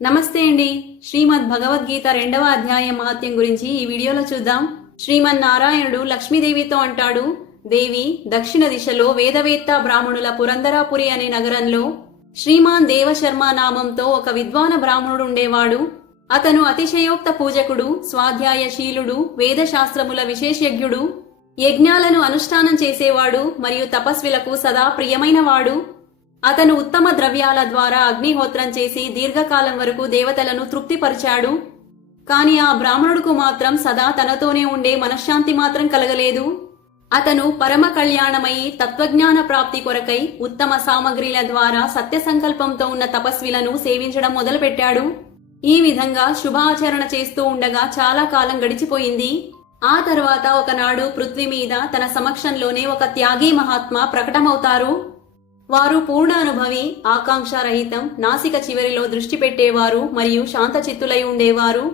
నమస్తే అండి. శ్రీమద్ భగవద్గీత 2వ అధ్యాయం మహత్యం గురించి ఈ వీడియోలో చూద్దాం. శ్రీమన్నారాయణుడు లక్ష్మీదేవితో అంటాడు, దేవి, దక్షిణ దిశలో వేదవేత్త బ్రాహ్మణుల పురందరాపురి అనే నగరంలో శ్రీమాన్ దేవశర్మ నామంతో ఒక విద్వాన బ్రాహ్మణుడు ఉండేవాడు. అతను అతిశయోక్త పూజకుడు, స్వాధ్యాయశీలుడు, వేదశాస్త్రముల విశేషజ్ఞుడు, యజ్ఞాలను అనుష్ఠానం చేసేవాడు మరియు తపస్విలకు సదా ప్రియమైనవాడు. అతను ఉత్తమ ద్రవ్యాల ద్వారా అగ్నిహోత్రం చేసి దీర్ఘకాలం వరకు దేవతలను తృప్తిపరిచాడు. కాని ఆ బ్రాహ్మణుడుకు మాత్రం సదా తనతోనే ఉండే మనశ్శాంతి మాత్రం కలగలేదు. అతను పరమ కళ్యాణమయి తత్వజ్ఞాన ప్రాప్తి కొరకై ఉత్తమ సామగ్రిల ద్వారా సత్య సంకల్పంతో ఉన్న తపస్విలను సేవించడం మొదలుపెట్టాడు. ఈ విధంగా శుభాచరణ చేస్తూ ఉండగా చాలా కాలం గడిచిపోయింది. ఆ తర్వాత ఒకనాడు పృథ్వీ మీద తన సమక్షంలోనే ఒక త్యాగీ మహాత్మా ప్రకటమవుతారు. వారు పూర్ణ అనుభవి, ఆకాంక్షారహితం, నాసిక చివరిలో దృష్టి పెట్టేవారు మరియు శాంతచిత్తులై ఉండేవారు.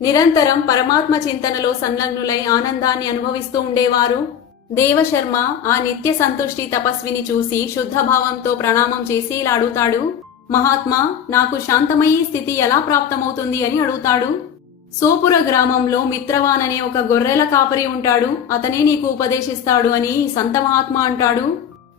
నిరంతరం పరమాత్మ చింతనలో సంలగ్నులై ఆనందాన్ని అనుభవిస్తూ ఉండేవారు. దేవశర్మ ఆ నిత్య సంతుష్టి తపస్విని చూసి శుద్ధభావంతో ప్రణామం చేసి ఇలా అడుగుతాడు, మహాత్మా, నాకు శాంతమయీ స్థితి ఎలా ప్రాప్తమవుతుంది అని అడుగుతాడు. సోపుర గ్రామంలో మిత్రవాన్ అనే ఒక గొర్రెల కాపరి ఉంటాడు, అతనే నీకు ఉపదేశిస్తాడు అని సంత మహాత్మా అంటాడు.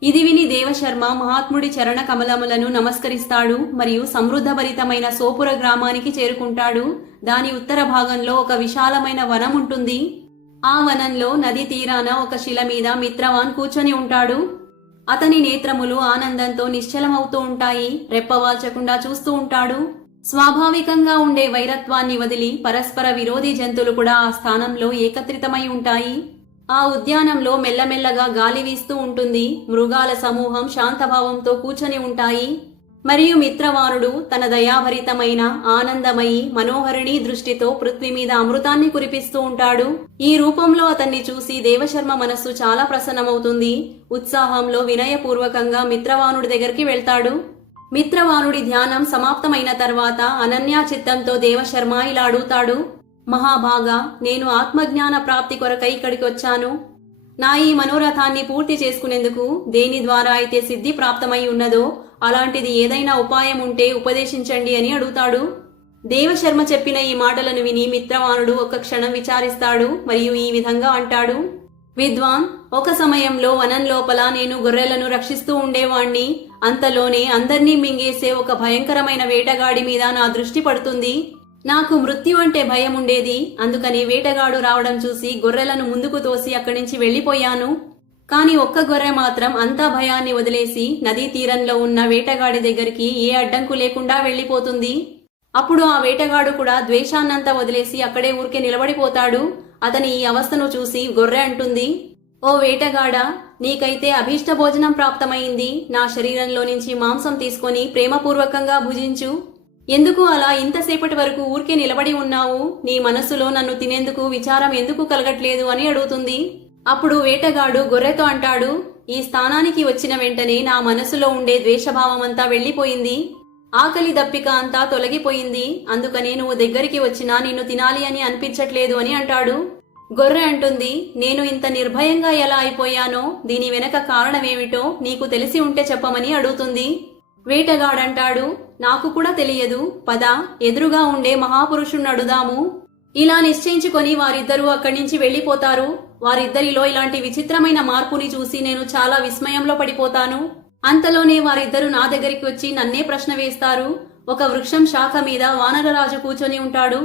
ఇది విని దేవశర్మ మహాత్ముడి చరణ కమలములను నమస్కరిస్తాడు మరియు సమృద్ధభరితమైన సోపుర గ్రామానికి చేరుకుంటాడు. దాని ఉత్తర భాగంలో ఒక విశాలమైన వనం ఉంటుంది. ఆ వనంలో నది తీరాన ఒక శిల మీద మిత్రవాన్ కూర్చొని ఉంటాడు. అతని నేత్రములు ఆనందంతో నిశ్చలమవుతూ ఉంటాయి. రెప్పవాల్చకుండా చూస్తూ ఉంటాడు. స్వాభావికంగా ఉండే వైరత్వాన్ని వదిలి పరస్పర విరోధి జంతువులు కూడా ఆ స్థానంలో ఏకత్రితమై ఉంటాయి. ఆ ఉద్యానంలో మెల్లమెల్లగా గాలి వీస్తూ ఉంటుంది. మృగాల సమూహం శాంతభావంతో కూర్చొని ఉంటాయి. మరియు మిత్రవానుడు తన దయాభరితమైన ఆనందమయి మనోహరిణీ దృష్టితో పృథ్వీ మీద అమృతాన్ని కురిపిస్తూ ఉంటాడు. ఈ రూపంలో అతన్ని చూసి దేవశర్మ మనస్సు చాలా ప్రసన్నమవుతుంది. ఉత్సాహంలో వినయపూర్వకంగా మిత్రవానుడి దగ్గరికి వెళ్తాడు. మిత్రవానుడి ధ్యానం సమాప్తమైన తర్వాత అనన్యా చిత్తంతో దేవశర్మ ఇలా అడుగుతాడు, మహాభాగా, నేను ఆత్మజ్ఞాన ప్రాప్తి కొరకై ఇక్కడికి వచ్చాను. నా ఈ మనోరథాన్ని పూర్తి చేసుకునేందుకు దేని ద్వారా అయితే సిద్ధి ప్రాప్తమై ఉన్నదో అలాంటిది ఏదైనా ఉపాయం ఉంటే ఉపదేశించండి అని అడుగుతాడు. దేవశర్మ చెప్పిన ఈ మాటలను విని మిత్రవానుడు ఒక క్షణం విచారిస్తాడు మరియు ఈ విధంగా అంటాడు, విద్వాన్, ఒక సమయంలో వనం లోపల నేను గొర్రెలను రక్షిస్తూ ఉండేవాణ్ణి. అంతలోనే అందర్నీ మింగేసే ఒక భయంకరమైన వేటగాడి మీద నా దృష్టి పడుతుంది. నాకు మృత్యు అంటే భయం ఉండేది. అందుకని వేటగాడు రావడం చూసి గొర్రెలను ముందుకు తోసి అక్కడి నుంచి వెళ్లిపోయాను. కాని ఒక్క గొర్రె మాత్రం అంతా భయాన్ని వదిలేసి నదీ తీరంలో ఉన్న వేటగాడి దగ్గరికి ఏ అడ్డంకు లేకుండా వెళ్లిపోతుంది. అప్పుడు ఆ వేటగాడు కూడా ద్వేషాన్నంతా వదిలేసి అక్కడే ఊరికే నిలబడిపోతాడు. అతని ఈ అవస్థను చూసి గొర్రె అంటుంది, ఓ వేటగాడా, నీకైతే అభీష్ట భోజనం ప్రాప్తమైంది. నా శరీరంలో నుంచి మాంసం తీసుకొని ప్రేమపూర్వకంగా భుజించు. ఎందుకు అలా ఇంతసేపటి వరకు ఊరికే నిలబడి ఉన్నావు? నీ మనస్సులో నన్ను తినేందుకు విచారం ఎందుకు కలగట్లేదు అని అడుగుతుంది. అప్పుడు వేటగాడు గొర్రెతో అంటాడు, ఈ స్థానానికి వచ్చిన వెంటనే నా మనసులో ఉండే ద్వేషభావమంతా వెళ్లిపోయింది. ఆకలి దప్పిక అంతా తొలగిపోయింది. అందుకని నువ్వు దగ్గరికి వచ్చినా నిన్ను తినాలి అని అనిపించట్లేదు అని అంటాడు. గొర్రె అంటుంది, నేను ఇంత నిర్భయంగా ఎలా అయిపోయానో దీని వెనక కారణమేమిటో నీకు తెలిసి ఉంటే చెప్పమని అడుగుతుంది. వేటగాడంటాడు, నాకు కూడా తెలియదు. పద, ఎదురుగా ఉండే మహాపురుషుణ్ణి అడుదాము. ఇలా నిశ్చయించుకొని వారిద్దరూ అక్కడి నుంచి వెళ్లిపోతారు. వారిద్దరిలో ఇలాంటి విచిత్రమైన మార్పుని చూసి నేను చాలా విస్మయంలో పడిపోతాను. అంతలోనే వారిద్దరూ నా దగ్గరికి వచ్చి నన్నే ప్రశ్న వేస్తారు. ఒక వృక్షం శాఖ మీద వానరరాజు కూర్చొని ఉంటాడు.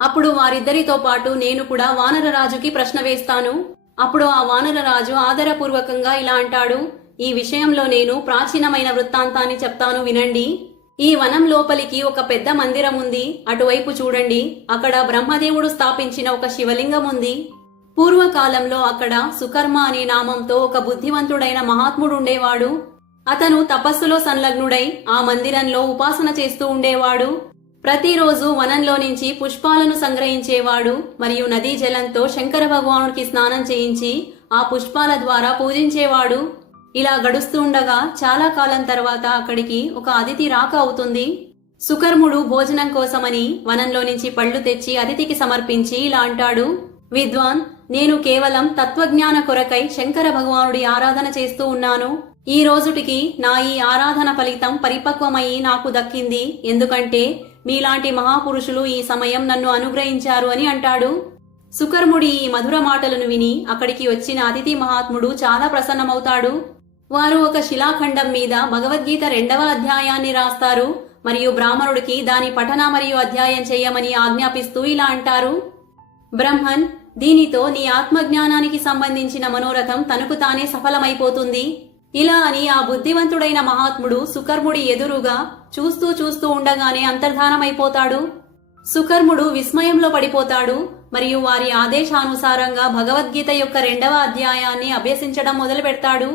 అప్పుడు వారిద్దరితో పాటు నేను కూడా వానరరాజుకి ప్రశ్న వేస్తాను. అప్పుడు ఆ వానరరాజు ఆదరపూర్వకంగా ఇలా అంటాడు, ఈ విషయంలో నేను ప్రాచీనమైన వృత్తాంతాన్ని చెప్తాను, వినండి. ఈ వనం లోపలికి ఒక పెద్ద మందిరం ఉంది. అటువైపు చూడండి. అక్కడ బ్రహ్మదేవుడు స్థాపించిన ఒక శివలింగం ఉంది. పూర్వకాలంలో అక్కడ సుకర్మ అనే నామంతో ఒక బుద్ధివంతుడైన మహాత్ముడు ఉండేవాడు. అతను తపస్సులో సంలగ్నుడై ఆ మందిరంలో ఉపాసన చేస్తూ ఉండేవాడు. ప్రతిరోజు వనంలో నుంచి పుష్పాలను సంగ్రహించేవాడు మరియు నదీ జలంతో శంకర భగవానుడికి స్నానం చేయించి ఆ పుష్పాల ద్వారా పూజించేవాడు. ఇలా గడుస్తూ ఉండగా చాలా కాలం తర్వాత అక్కడికి ఒక అతిథి రాక అవుతుంది. సుకర్ముడు భోజనం కోసమని వనంలో నుంచి పళ్లు తెచ్చి అతిథికి సమర్పించి ఇలా అంటాడు, విద్వాన్, నేను కేవలం తత్వజ్ఞాన కొరకై శంకర భగవానుడి ఆరాధన చేస్తూ ఉన్నాను. ఈ రోజుటికి నా ఈ ఆరాధన ఫలితం పరిపక్వమై నాకు దక్కింది. ఎందుకంటే మీలాంటి మహాపురుషులు ఈ సమయం నన్ను అనుగ్రహించారు అని అంటాడు. సుకర్ముడి ఈ మధుర మాటలను విని అక్కడికి వచ్చిన అతిథి మహాత్ముడు చాలా ప్రసన్నమవుతాడు. వారు ఒక శిలాఖండం మీద భగవద్గీత 2వ అధ్యాయాన్ని రాస్తారు మరియు బ్రాహ్మణుడికి దాని పఠన మరియు అధ్యాయం చేయమని ఆజ్ఞాపిస్తూ ఇలా అంటారు. బ్రహ్మన్, దీనితో నీ ఆత్మజ్ఞానానికి సంబంధించిన మనోరథం తనకు తానే సఫలమైపోతుంది. ఇలా అని ఆ బుద్ధివంతుడైన మహాత్ముడు సుకర్ముడి ఎదురుగా చూస్తూ ఉండగానే అంతర్ధానమైపోతాడు. సుకర్ముడు విస్మయంలో పడిపోతాడు మరియు వారి ఆదేశానుసారంగా భగవద్గీత యొక్క 2వ అధ్యాయాన్ని అభ్యసించడం మొదలు పెడతాడు.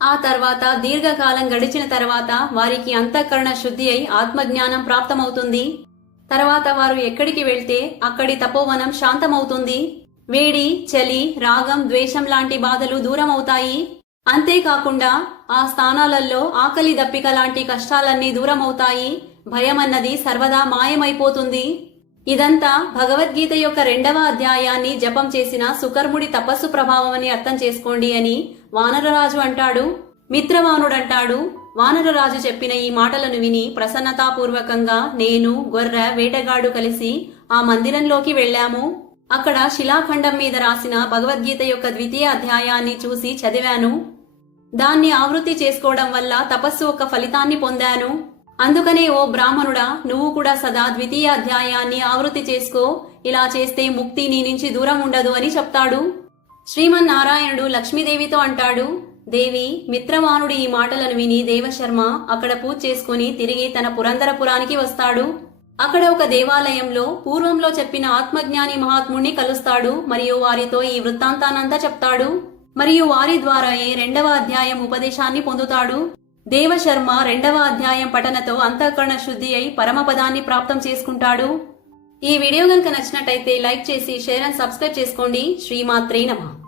ఆ తర్వాత దీర్ఘకాలం గడిచిన తర్వాత వారికి అంతఃకరణ శుద్ధి అయి ఆత్మజ్ఞానం ప్రాప్తమవుతుంది. తర్వాత వారు ఎక్కడికి వెళ్తే అక్కడి తపోవనం శాంతమవుతుంది. వేడి, చలి, రాగం, ద్వేషం లాంటి బాధలు దూరమవుతాయి. అంతేకాకుండా ఆ స్థానాలలో ఆకలి దప్పిక లాంటి కష్టాలన్నీ దూరమవుతాయి. భయం అన్నది సర్వదా మాయమైపోతుంది. ఇదంతా భగవద్గీత యొక్క 2వ అధ్యాయాన్ని జపం చేసిన సుకర్ముడి తపస్సు ప్రభావం అని అర్థం చేసుకోండి అని వానరరాజు అంటాడు. మిత్రవానుడంటాడు, వానరరాజు చెప్పిన ఈ మాటలను విని ప్రసన్నతాపూర్వకంగా నేను, గొర్రె, వేటగాడు కలిసి ఆ మందిరంలోకి వెళ్లాము. అక్కడ శిలాఖండం మీద రాసిన భగవద్గీత యొక్క 2వ అధ్యాయాన్ని చూసి చదివాను. దాన్ని ఆవృత్తి చేసుకోవడం వల్ల తపస్సు ఒక ఫలితాన్ని పొందాను. అందుకనే ఓ బ్రాహ్మణుడా, నువ్వు కూడా సదా 2వ అధ్యాయాన్ని ఆవృత్తి చేసుకో. ఇలా చేస్తే ముక్తి నీ నుంచి దూరం ఉండదు అని చెప్తాడు. శ్రీమన్నారాయణుడు లక్ష్మీదేవితో అంటాడు, దేవి, మిత్రవానుడి ఈ మాటలను విని దేవశర్మ అక్కడ పూజ చేసుకుని తిరిగి తన పురందరపురానికి వస్తాడు. అక్కడ ఒక దేవాలయంలో పూర్వంలో చెప్పిన ఆత్మజ్ఞాని మహాత్ముణ్ణి కలుస్తాడు మరియు వారితో ఈ వృత్తాంతానంతా చెప్తాడు మరియు వారి ద్వారాయే 2వ అధ్యాయం ఉపదేశాన్ని పొందుతాడు. దేవశర్మ 2వ అధ్యాయం పఠనతో అంతఃకరణ శుద్ధి అయి పరమపదాన్ని ప్రాప్తం చేసుకుంటాడు. ఈ వీడియో గనుక నచ్చినట్టయితే లైక్ చేసి షేర్ అండ్ సబ్స్క్రైబ్ చేసుకోండి. శ్రీమాత్రే నమః.